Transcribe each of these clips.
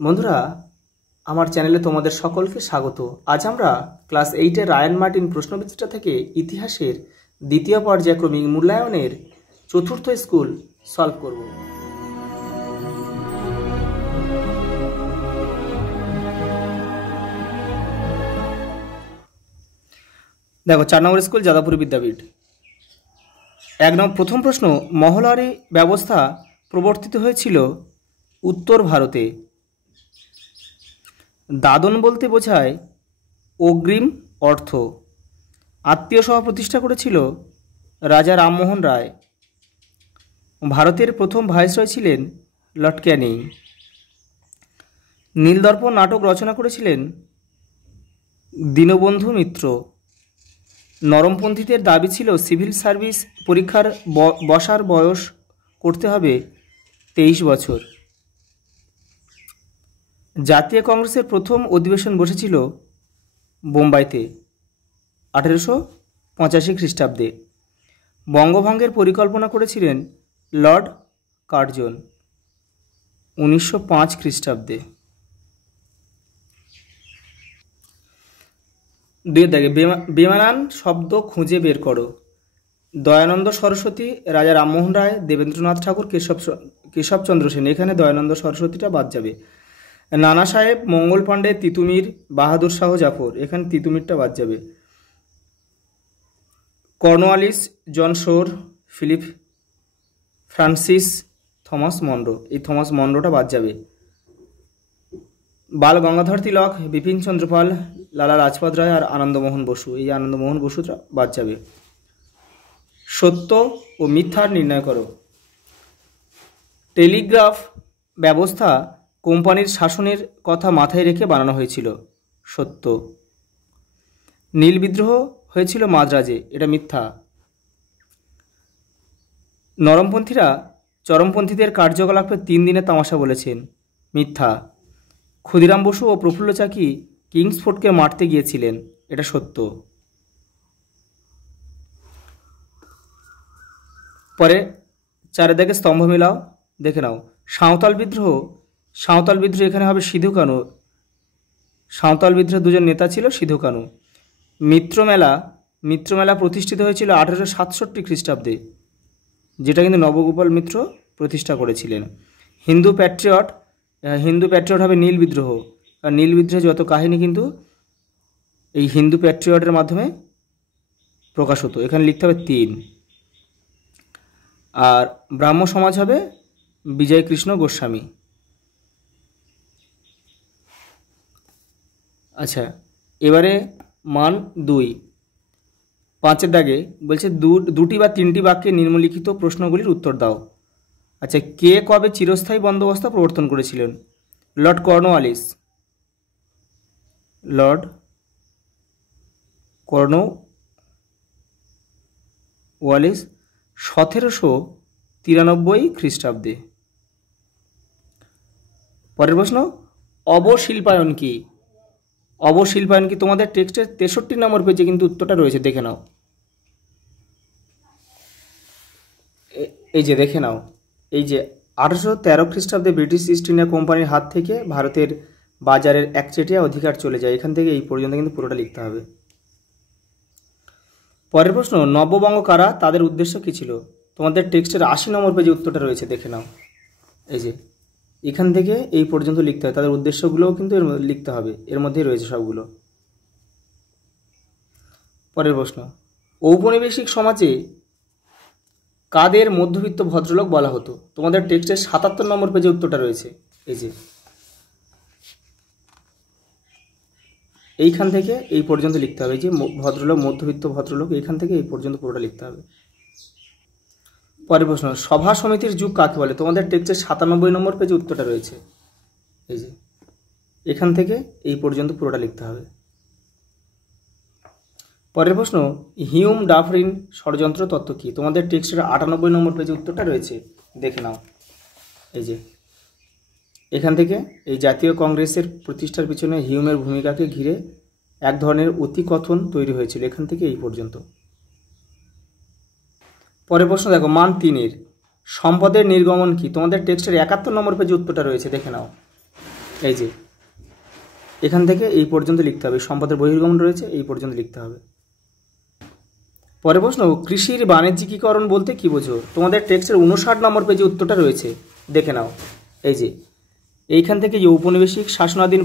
বন্ধুরা, আমার চ্যানেলে তোমাদের সকলকে স্বাগত। আজ আমরা ক্লাস 8-এর রায়ান মার্টিন প্রশ্নবিচিত্রা থেকে ইতিহাসের দ্বিতীয় পর্যায়ক্রমিক মূল্যায়নের চতুর্থ স্কুল সলভ করব। দেখো, 4 নম্বর স্কুল যাদবপুর বিদ্যাপীঠ। প্রথম প্রশ্ন, মহলারি ব্যবস্থা প্রবর্তিত হয়েছিল উত্তর ভারতে। দাদন বলতে বোঝায় অগ্রিম অর্থ। আত্মীয় সভা প্রতিষ্ঠা করেছিল রাজা রামমোহন রায়। ভারতের প্রথম ভাইসরয় ছিলেন লর্ড ক্যানিং। নীলদর্পণ নাটক রচনা করেছিলেন দীনবন্ধু মিত্র। নরমপন্থীদের দাবি ছিল সিভিল সার্ভিস পরীক্ষার বসার বয়স করতে হবে 23 বছর। জাতীয় কংগ্রেসের প্রথম অধিবেশন বসেছিল বোম্বাইতে 1885 খ্রিস্টাব্দে। বঙ্গভঙ্গের পরিকল্পনা করেছিলেন লর্ড কার্জন 1905 খ্রিস্টাব্দে। বেমানান শব্দ খুঁজে বের করো। দয়ানন্দ সরস্বতী, রাজা রামমোহন রায়, দেবেন্দ্রনাথ ঠাকুর, কেশবচন্দ্র সেন। এখানে দয়ানন্দ সরস্বতীটা বাদ যাবে। নানা সাহেব, মঙ্গল পাণ্ডে, তিতুমির, বাহাদুর শাহ জাফর। এখানে তিতুমিরটা বাদ যাবে। কর্নওয়ালিস, জন শোর, ফিলিপ ফ্রান্সিস, থমাস মনরো। এই থমাস মনরোটা বাদ যাবে। বাল গঙ্গাধর তিলক, বিপিন চন্দ্রপাল, লালা লাজপত রায় আর আনন্দমোহন বসু। এই আনন্দমোহন বসুটা বাদ যাবে। সত্য ও মিথ্যার নির্ণয় করো। টেলিগ্রাফ ব্যবস্থা কোম্পানির শাসনের কথা মাথায় রেখে বানানো হয়েছিল। সত্য। নীল বিদ্রোহ হয়েছিল মাদ্রাজে। এটা মিথ্যা। নরমপন্থীরা চরমপন্থীদের কার্যকলাপে 3 দিনের তামাশা বলেছেন। মিথ্যা। ক্ষুদিরাম বসু ও প্রফুল্ল চাকি কিংসফোর্ডকে মারতে গিয়েছিলেন। এটা সত্য। পরে 4 দাগে স্তম্ভ মেলাও, দেখে নাও। সাঁওতাল বিদ্রোহ এখানে হবে সিধু কানু। সাঁওতাল বিদ্রোহ 2জন নেতা ছিল, সিধু কানু। মিত্রমেলা প্রতিষ্ঠিত হয়েছিল 1867 খ্রিস্টাব্দে, যেটা কিন্তু নবগোপাল মিত্র প্রতিষ্ঠা করেছিলেন। হিন্দু প্যাট্রিয়ট হবে নীল বিদ্রোহ। আর নীল বিদ্রোহের যত কাহিনী কিন্তু এই হিন্দু প্যাট্রিয়টের মাধ্যমে প্রকাশ হতো। এখানে লিখতে হবে 3। আর ব্রাহ্ম সমাজ হবে বিজয় কৃষ্ণ গোস্বামী। আচ্ছা, এবারে মান 2। 5 দাগে বলছে 2টি বা 3টি বাক্যে নিম্নলিখিত প্রশ্নগুলির উত্তর দাও। আচ্ছা, কে কবে চিরস্থায়ী বন্দোবস্ত প্রবর্তন করেছিলেন? Lord Cornwallis. 1793 খ্রিস্টাব্দে। পরের প্রশ্ন, অবশিল্পায়ন কি? তোমাদের টেক্সটের 63 নম্বর পেজে কিন্তু উত্তরটা রয়েছে, দেখে নাও। এই যে দেখে নাও, এই যে 1813 খ্রিস্টাব্দে ব্রিটিশ ইস্ট ইন্ডিয়া কোম্পানির হাত থেকে ভারতের বাজারের একচেটিয়া অধিকার চলে যায়। এখান থেকে এই পর্যন্ত কিন্তু পুরোটা লিখতে হবে। পরের প্রশ্ন, নববঙ্গ কারা, তাদের উদ্দেশ্য কী ছিল? তোমাদের টেক্সটের 80 নম্বর পেজে উত্তরটা রয়েছে, দেখে নাও। এই যে এখান থেকে এই পর্যন্ত লিখতে হবে। তাদের উদ্দেশ্যগুলোও কিন্তু লিখতে হবে, এর মধ্যেই রয়েছে সবগুলো। পরের প্রশ্ন, ঔপনিবেশিক সমাজে কাদের মধ্যবিত্ত ভদ্রলোক বলা হতো? তোমাদের টেক্সটের 77 নম্বর পেজে উত্তরটা রয়েছে। এই যে এইখান থেকে এই পর্যন্ত লিখতে হবে। এই যে ভদ্রলোক, মধ্যবিত্ত ভদ্রলোক, এইখান থেকে এই পর্যন্ত পুরোটা লিখতে হবে। পরের প্রশ্ন, সভা সমিতির যুগ কাকে বলে? তোমাদের টেক্সটের 97 নম্বর পেজে উত্তরটা রয়েছে। এই যে এখান থেকে এই পর্যন্ত পুরোটা লিখতে হবে। পরের প্রশ্ন, হিউম ডাফরিন ষড়যন্ত্র তত্ত্ব কী? তোমাদের টেক্সটের 98 নম্বর পেজে উত্তরটা রয়েছে, দেখে নাও। এই যে এখান থেকে এই জাতীয় কংগ্রেসের প্রতিষ্ঠার পিছনে হিউমের ভূমিকাকে ঘিরে এক ধরনের অতিকথন তৈরি হয়েছিল। এখান থেকে এই পর্যন্ত। পরের প্রশ্ন দেখো, মান 3-এর সম্পদের নির্গমন কি? তোমাদের টেক্সটের 71 নম্বর পেজে উত্তরটা রয়েছে, দেখে নাও। এই যে এখান থেকে এই পর্যন্ত লিখতে হবে, সম্পদের বহির্গমন রয়েছে এই পর্যন্ত লিখতে হবে। পরের প্রশ্ন, কৃষির বাণিজ্যিকীকরণ বলতে কি বোঝো? তোমাদের টেক্সটের 59 নম্বর পেজে উত্তরটা রয়েছে, দেখে নাও। এই যে এইখান থেকে যে ঔপনিবেশিক শাসনাধীন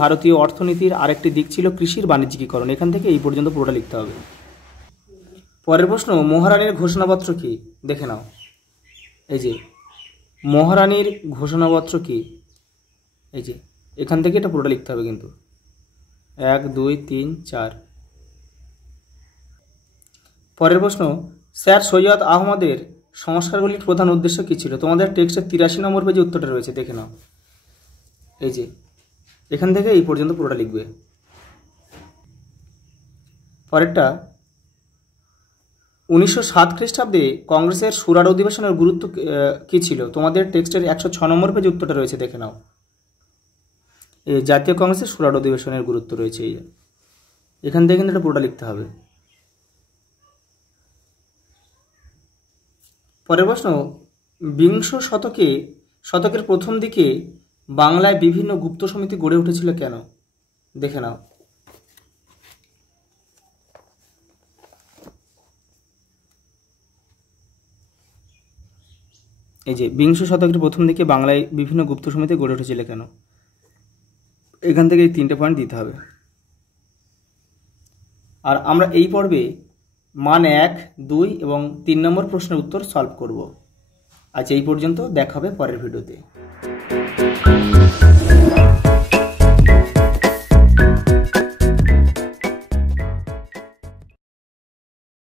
ভারতীয় অর্থনীতির আরেকটি দিক ছিল কৃষির বাণিজ্যিকীকরণ, এখান থেকে এই পর্যন্ত পুরোটা লিখতে হবে। পরের প্রশ্ন, মহারানীর ঘোষণাপত্র কি? দেখে নাও। এই যে মহারানীর ঘোষণাপত্র কি, এই যে এখান থেকে এটা পুরোটা লিখতে হবে কিন্তু, 1 2 3 4। পরের প্রশ্ন, স্যার সৈয়দ আহমদের সংস্কারগুলির প্রধান উদ্দেশ্য কী ছিল? তোমাদের টেক্সটের 83 নম্বর পেজে উত্তরটা রয়েছে, দেখে নাও। এই যে এখান থেকে এই পর্যন্ত পুরোটা লিখবে। পরেরটা, 1907 খ্রিস্টাব্দে কংগ্রেসের সুরাট অধিবেশনের গুরুত্ব কী ছিল? তোমাদের টেক্সটের 106 নম্বর পেজে উত্তরটা রয়েছে, দেখে নাও। এই জাতীয় কংগ্রেসের সুরাট অধিবেশনের গুরুত্ব রয়েছে, এই এখান থেকে কিন্তু এটা পুরোটা লিখতে হবে। পরের প্রশ্ন, বিংশ শতকের প্রথম দিকে বাংলায় বিভিন্ন গুপ্ত সমিতি গড়ে উঠেছিল কেন? দেখে নাও। এই যে বিংশ শতকের প্রথম দিকে বাংলায় বিভিন্ন গুপ্ত সমিতি গড়ে উঠেছিল কেন, এখান থেকে এই 3টে পয়েন্ট দিতে হবে। আর আমরা এই পর্বে মান 1, 2 এবং 3 নম্বর প্রশ্নের উত্তর সলভ করব। আজ এই পর্যন্ত, দেখা হবে পরের ভিডিওতে।